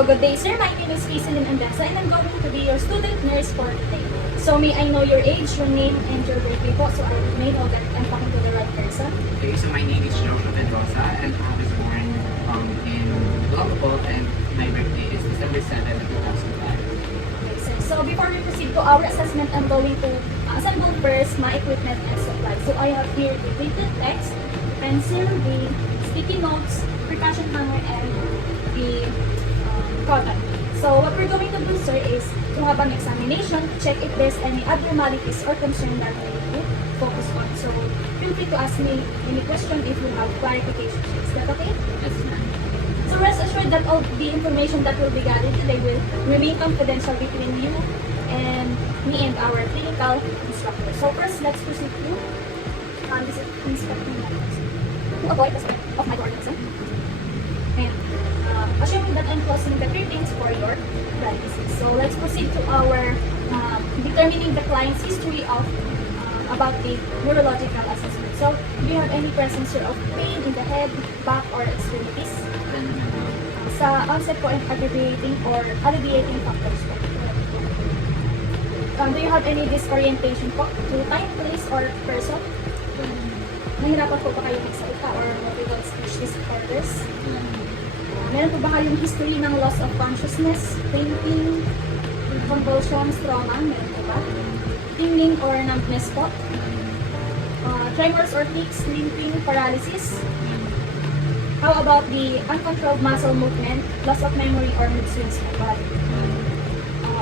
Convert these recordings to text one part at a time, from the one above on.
So, good day, sir. My name is Hazelin Andasa, and I'm going to be your student nurse for today. So, may I know your age, your name, and your birthday po, so I may know that I'm talking to the right person. Okay, so my name is Joshua Pedrosa, and I was born in Lombok, and my birthday is December 7, 2005. Okay, sir. So, before we proceed to our assessment, I'm going to assemble first my equipment and supplies. So, I have here the printed text, pencil, the sticky notes, percussion hammer, and the product. So what we're going to do, sir, is to have an examination to check if there's any abnormalities or concern that we need to focus on. So feel free to ask me any question if you have clarification. Is that okay? Yes, ma'am. So rest assured that all the information that will be gathered today will remain confidential between you and me and our clinical instructor. So first, let's proceed to inspecting methods to avoid the spread of microorganisms. And assuming that I'm closing the curtains for your diagnosis. So let's proceed to our determining the client's history of about the neurological assessment. So do you have any presence of pain in the head, back, or extremities? Sa onset po and aggravating or alleviating factors po. Do you have any disorientation po to time, place, or person? Nahirapan po ba kayo magsalita or multiple speech disorders? Meron po ba kayong history ng loss of consciousness, fainting, convulsions, trauma? Meron po ba? Tingling or numbness po? Tremors or tics, limping, paralysis? How about the uncontrolled muscle movement, loss of memory, or mood swings po ba?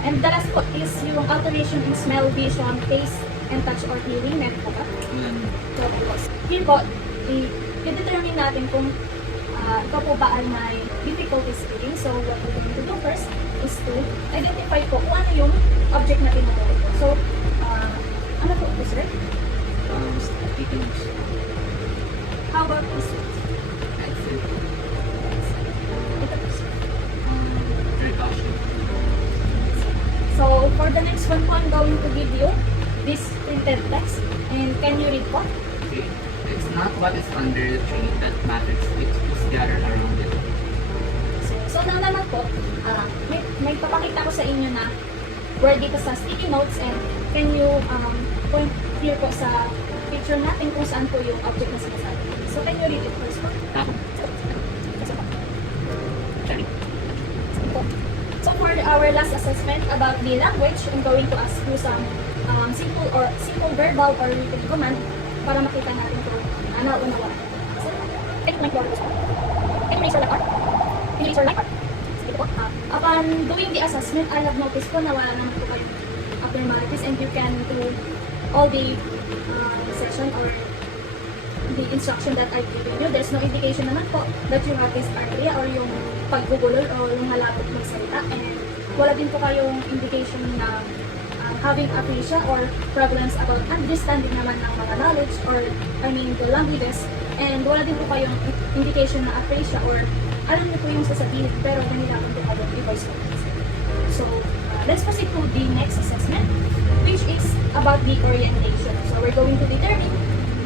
And the last po is yung alteration in smell, vision, taste, and touch or hearing. Meron po ba? Here po, i-determine natin kung ikaw po ba ay may difficulty speaking. So, what we're going to do first is to identify po kung ano yung object na tinutukoy po. So, ano po ito, sir? Speaking of How about this one? accent, Ito po, sir. percussion. So, for the next one po, I'm going to give you this printed text. And can you read po? Okay. It's not what is under the tree that matters, it's who's gathered around it. So lang naman po, may papakita ko sa inyo na word dito sa sticky notes, and can you point here po sa picture natin kung saan po yung object na sinasabi. So can you read it first po? Ako. Sorry. So for our last assessment about the language, I'm going to ask you some simple verbal or written command para makita natin kung nauunawaan. So, can you point your words po? Can you raise your left arm? Can you raise your right arm? Ito po. Upon doing the assessment, I have noticed po na wala naman po kayong abnormalities, and you can do all the session or the instruction that I've given you. There's no indication naman po that you have dysarthria or yung pagbubulol o yung halabot magsalita, and wala din po kayong indication na having aphasia or problems about understanding naman ng mga knowledge or the languages, and wala din po kayong indication na aphasia or alam niyo po yung sasabihin pero nahihirapan po kayong i-voice po. So, let's proceed to the next assessment, which is about the orientation. So, we're going to determine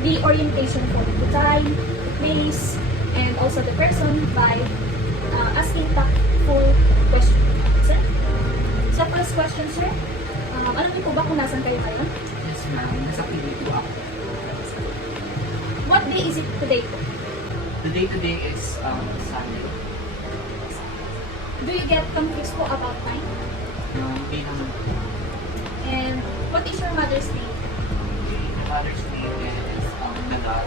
the orientation for the time, place, and also the person by asking tactful questions. Sir? So, first question, sir. Alam niyo po ba kung nasan kayo ngayon? Yes, ma'am. Nasa PDP ako. What day is it today po? The day is Sunday. Do you get confused po about time? May naman po. And what is your mother's name? My mother's name is Nadal.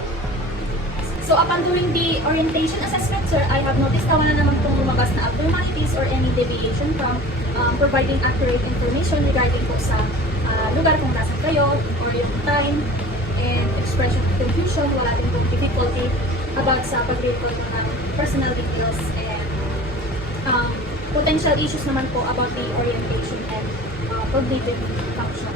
So upon doing the orientation assessment, sir, I have noticed na wala naman pong lumabas na abnormalities or any deviation from providing accurate information regarding po sa lugar kung nasan kayo or yung time and expression of confusion. Wala din pong difficulty about sa pag-record ng personal details and potential issues naman po about the orientation and cognitive function.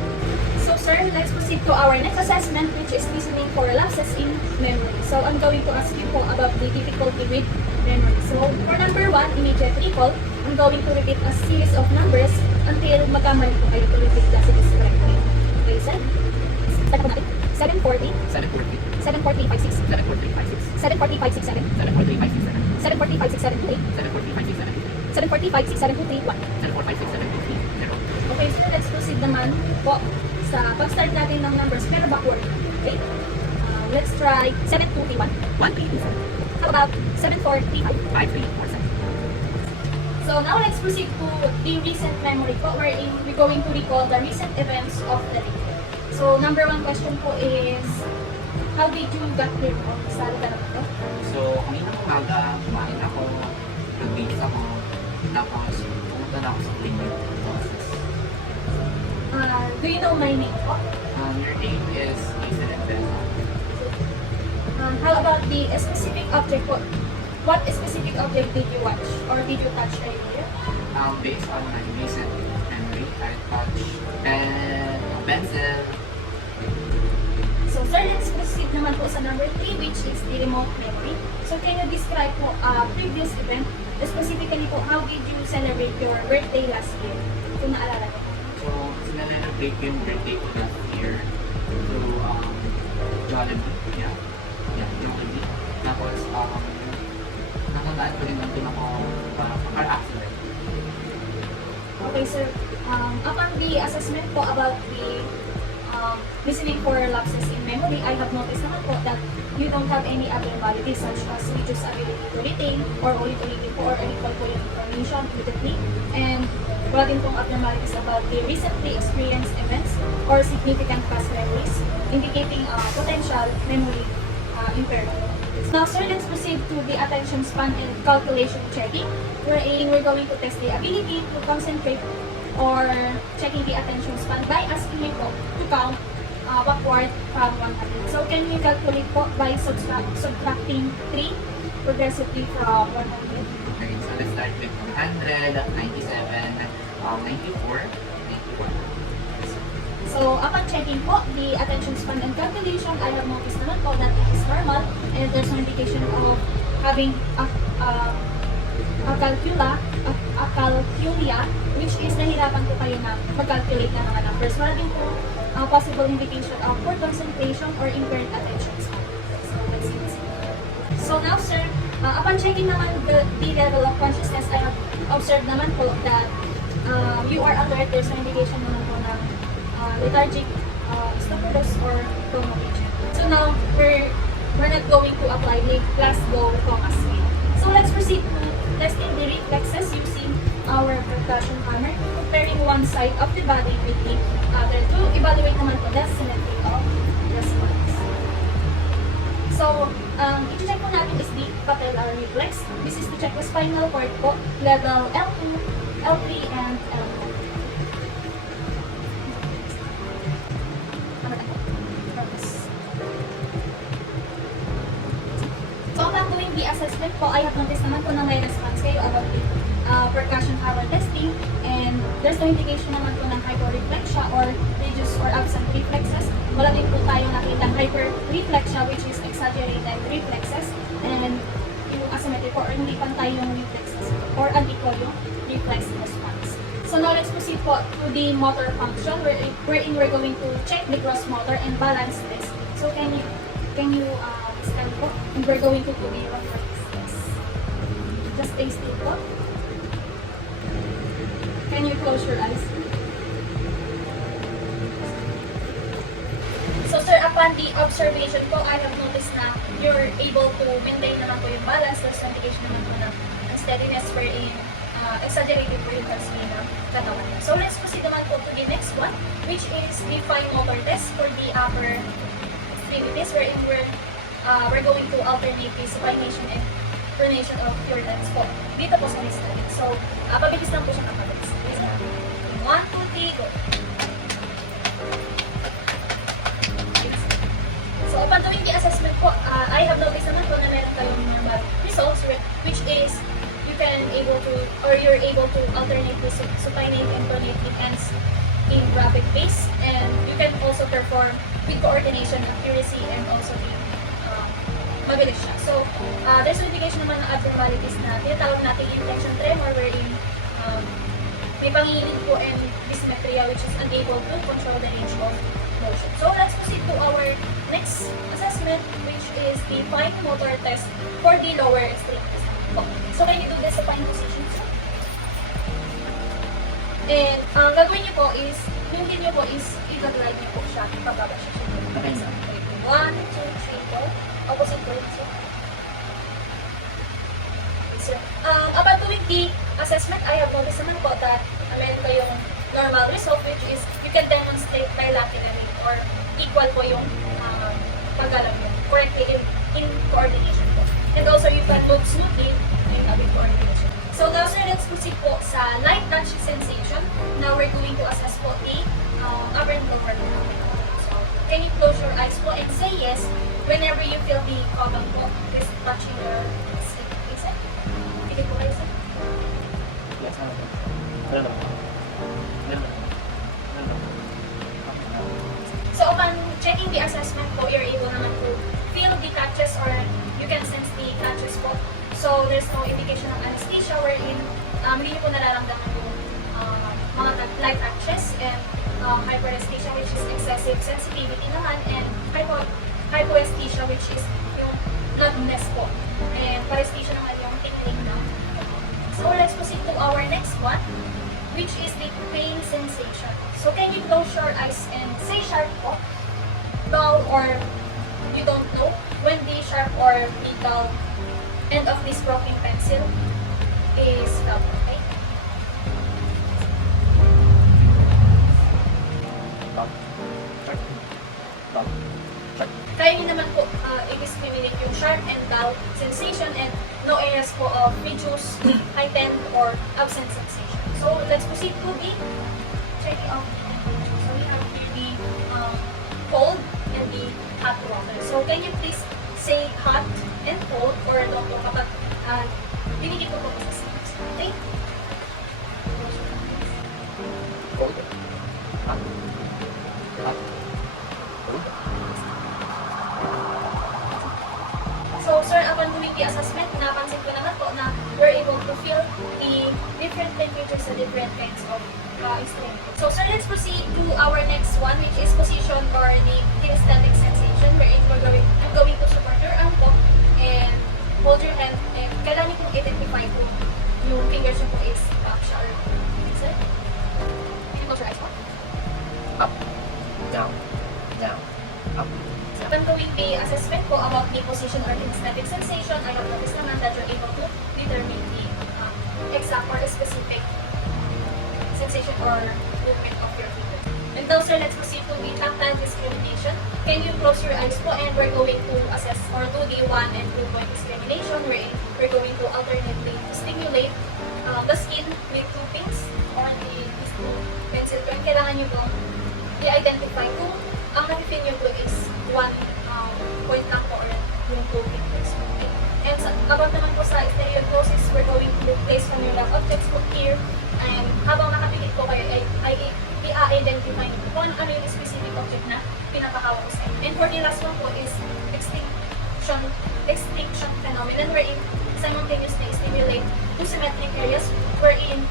So sir, let's proceed to our next assessment, which is listening for lapses in memory. So I'm going to ask you po about the difficulty with memory. So for number 1, immediate recall, I'm going to repeat a series of numbers until magkamali po kayo to repeat the series correctly. Okay, sir? Start po natin. 740, 740, 740, 56, 740, 56, 740, 567, 740, 567, 740, 567, 740, 567, 745, 6723, 1. 7456723. Okay, so let's proceed naman po sa pag-start natin ng numbers pero backward. Okay? Let's try 7231. 1327. How about 7435? 5347. So now let's proceed to the recent memory po wherein we're going to recall the recent events of the day. So number one question po is, how did you get here po? Sa lugar naman to? So, kanina umaga, kumain ako, nag-base ako, tapos pumunta na ako sa clinic process. Do you know my name po? Your name is Mason and Bella. How about the specific object po? What specific object did you watch or did you touch earlier? Based on my recent memory, I touched a pencil. So sir, let's proceed naman po sa number 3 which is the remote memory. So can you describe po a previous event? Specifically po, how did you celebrate your birthday last year? Kung naalala niyo. So, sinelebrate ko yung birthday ko last year through Jollibee. Yeah, Jollibee. Tapos, nakandaan ko rin nandun ako car accident. Okay sir, upon the assessment po about the listening for lapses in memory, I have noticed naman po that you don't have any abnormalities such as reduced ability to retain or ulit-ulitin po or recall po yung information immediately. And wala din pong abnormalities about the recently experienced events or significant past memories indicating potential memory impairment. Now sir, let's proceed to the attention span and calculation checking wherein we're going to test the ability to concentrate or checking the attention span by asking you po to count backward from 100. So can you calculate po by subtracting 3 progressively from 100? Okay, so let's start with 100, 97, 94, 91. So upon checking po the attention span and calculation, I have noticed naman po that it is normal and there's no indication of having acalculia, which is nahirapan po kayo na mag-calculate ng mga numbers. Wala din po possible indication of poor concentration or impaired attention span. So let's see this. So now sir, upon checking naman the level of consciousness, I have observed naman po that you are alert. There's no indication naman po ng lethargic, stupidous, or coma. So now we're not going to apply the Glasgow coma scale. So let's proceed to testing the reflexes using our percussion hammer, comparing one side of the body with the other to evaluate naman po the symmetry of response. So, i-check po natin is the patellar reflex. This is to check the spinal cord po, level L2, L3, and L4. So, upon doing the assessment po, I have noticed naman po na may response kayo about the percussion hammer testing, and there's no indication naman po ng hyperreflexia or reduced or absent reflexes. Wala din po tayo nakita ng hyperreflexia, which is exaggerated reflexes, and yung asymmetric or hindi pantay yung reflexes or unequal yung reflex response. So now let's proceed po to the motor function wherein we're going to check the gross motor and balance test. So can you stand po? And we're going to do the reflex test. Just stay still po. Can you close your eyes? So sir, upon the observation po, I have noticed na you're able to maintain naman po yung balance. There's no indication naman po ng steadiness wherein exaggerated po yung transfer ng katawan. So let's proceed naman po to the next one, which is the fine motor test for the upper extremities wherein we're going to alternate the supination and pronation of your legs po dito po sa study. So, pabilis lang po siya kapabilis. 1, 2, 3, go! So, upon doing the assessment po, I have noticed naman po na meron kayong normal results, which is you're able to alternate the supinate and pronate the hands in rapid pace, and you can also perform with coordination, accuracy, and also the mabilis siya. So, there's no indication naman ng abnormalities na tinatawag natin yung tension tremor wherein may panginginig po and dysmetria which is unable to control the range of motion. So, let's proceed to our next assessment, which is the fine motor test for the lower extremities. So, can you do this supine position? And ang gagawin niyo po is, yung din niyo po is, i-glide niyo po siya, pababa siya. Okay. 1, 2, 3, 4. Opposite po. So, sir. Upon doing the assessment, I have noticed naman po that meron kayong normal result, which is you can demonstrate bilaterally or equal po yung paggalap mo correctly in coordination po. And also, you can move smoothly in with coordination. So, now sir, let's proceed po sa light touch sensation. Now, we're going to assess po the upper and lower limb. So, can you close your eyes po and say yes whenever you feel the cotton po is touching your skin? Is it? Sige po kayo, sir. Yes, ano ba? So, upon checking the assessment po, you're able naman to feel the touches or you can sense the touches po. So, there's no indication of anesthesia wherein hindi niyo po nararamdaman yung mga light touches and hyperesthesia, which is excessive sensitivity naman, and hypoesthesia, which is yung numbness po. And paresthesia naman yung tingling na. So, let's proceed to our next one, which is the pain sensation. So, can you close your eyes and say sharp po, dull, or you don't know when the sharp or the dull end of this broken pencil is felt, okay? Kaya nyo naman po i-discriminate yung sharp and dull sensation and no areas po of reduced, heightened, or absent sensation. So, let's proceed to the checking of the temperature. So, we have here the cold and the hot water. So, can you please say hot and cold or don't know kapag dinigit ko po sa sinas. Okay? Cold. Hot. Hot. Cold. So, sir, upon doing the assessment, napansin ko naman po na we're able to feel the different temperatures sa different kinds of instruments. So, sir, let's proceed to our next one, which is position or the kinesthetic sensation, wherein I'm going to support your arm po and hold your hand, and kailangan niyo pong identify kung yung fingers niyo po is up siya or down. Sir? Can you close your eyes po? Up. Down. Down. Up. Upon doing the assessment po about the position or kinesthetic sensation, I have noticed naman that you're able to determine the exact or specific sensation or movement of your finger. And now, sir, let's proceed to the tactile discrimination. Can you close your eyes po, and we're going to assess or do the 1 and 2 point discrimination, wherein we're going to alternately stimulate the skin with 2 pins on these 2 pencil pen. Kailangan nyo po i-identify kung ang natin nyo po is 1 point lang po or yung 2 fingers. Okay. And about naman po sa stereognosis, we're going to place familiar objects po here. And habang nakapikit po kayo, ay i-identify nyo kung ano yung specific object na pinapahawak ko sa inyo. And for the last one po is extinction phenomenon, wherein simultaneously stimulate 2 symmetric areas, wherein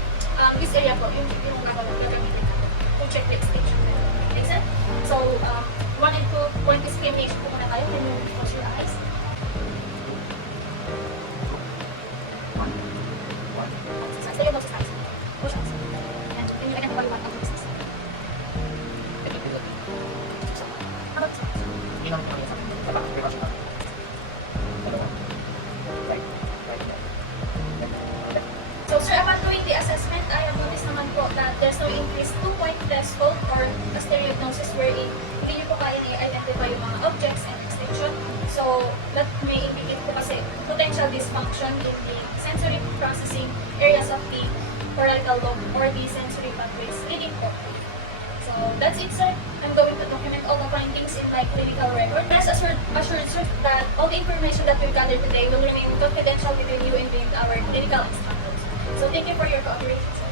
this area po, yung gagamitin natin to check the extinction phenomenon. Okay, sir? So, 1 and 2 point discrimination po muna tayo. Can you close your eyes? Stereognosis eyes. Push eyes. And can you identify what object is this? How about this one? Yun ang pinangyasan. Sa back, precaution lang. Dalawa. Right. Right. Left. So, sir, upon doing the assessment, I have noticed naman po that there's no increased 2-point threshold or a stereognosis wherein hindi nyo po kaya i-identify yung mga objects and extinction. So, that may indicate po kasi potential dysfunction in the sensory processing areas of the parietal lobe or the sensory pathways leading po. So, that's it, sir. I'm going to document all the findings in my clinical record. Rest assured, sir, that all the information that we've gathered today will remain confidential between you and our clinical instructors. So, thank you for your cooperation, sir.